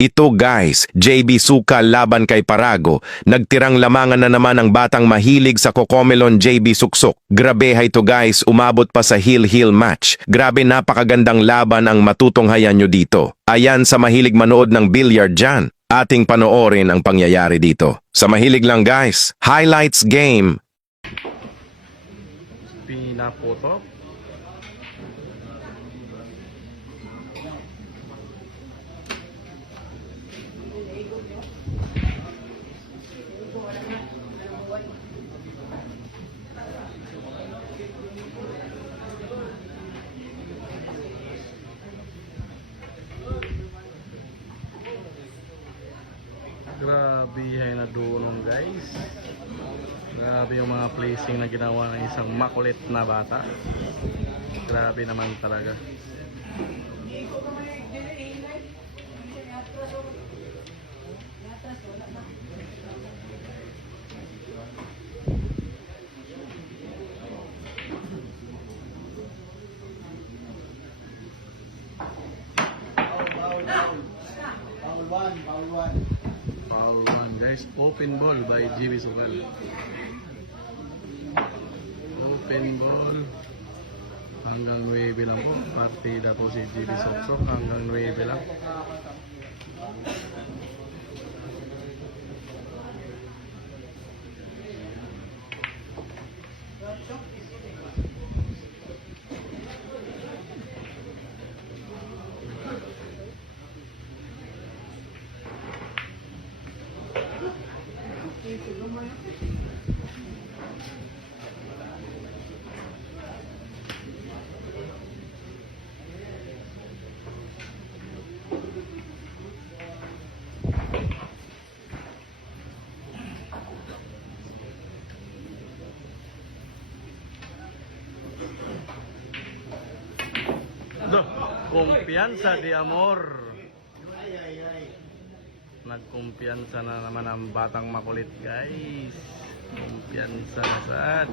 Ito guys, JB Suka laban kay Parago. Nagtirang lamangan na naman ang batang mahilig sa Cocomelon JB Suksok. Grabe ito guys, umabot pa sa heel-heel match. Grabe napakagandang laban ang matutunghayan nyo dito. Ayan sa mahilig manood ng billiard dyan. Ating panoorin ang pangyayari dito. Sa mahilig lang guys, highlights game. Pinaputok. Grabe hay na dunong guys. Grabe yung mga placing na ginawa ng isang makulit na bata. Grabe naman talaga. Foul one guys, open ball by JB Sukal. Open ball hanggang 9 lang po. Partida po si JB Suksok hanggang 9 lang. Kumpiyansa di amor. Nagkumpiyansa na naman ang batang makulit guys. Kumpiyansa na saan.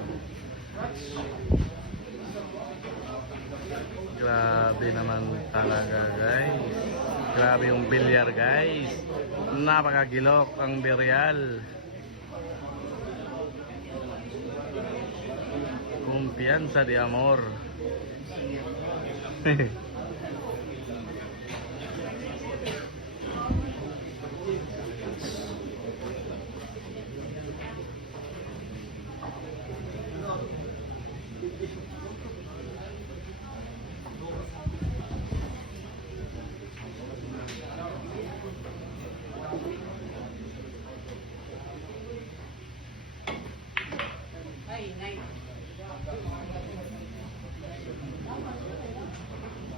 Grabe naman talaga guys. Grabe yung bilyar guys. Napakagilok ang biryal. Kumpiyansa di amor.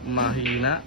Mahina.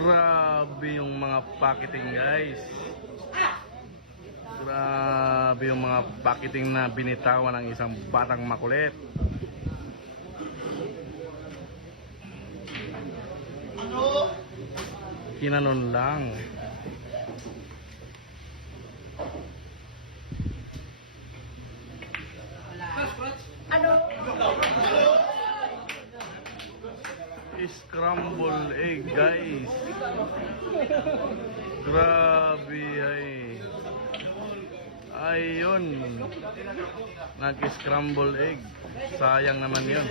Grabe yung mga packeting guys. Grabe yung mga packeting na binitawan ng isang batang makulit. Kinanon lang. Scramble egg guys. Grabe Ayun. Nag-scramble egg. Sayang naman yun.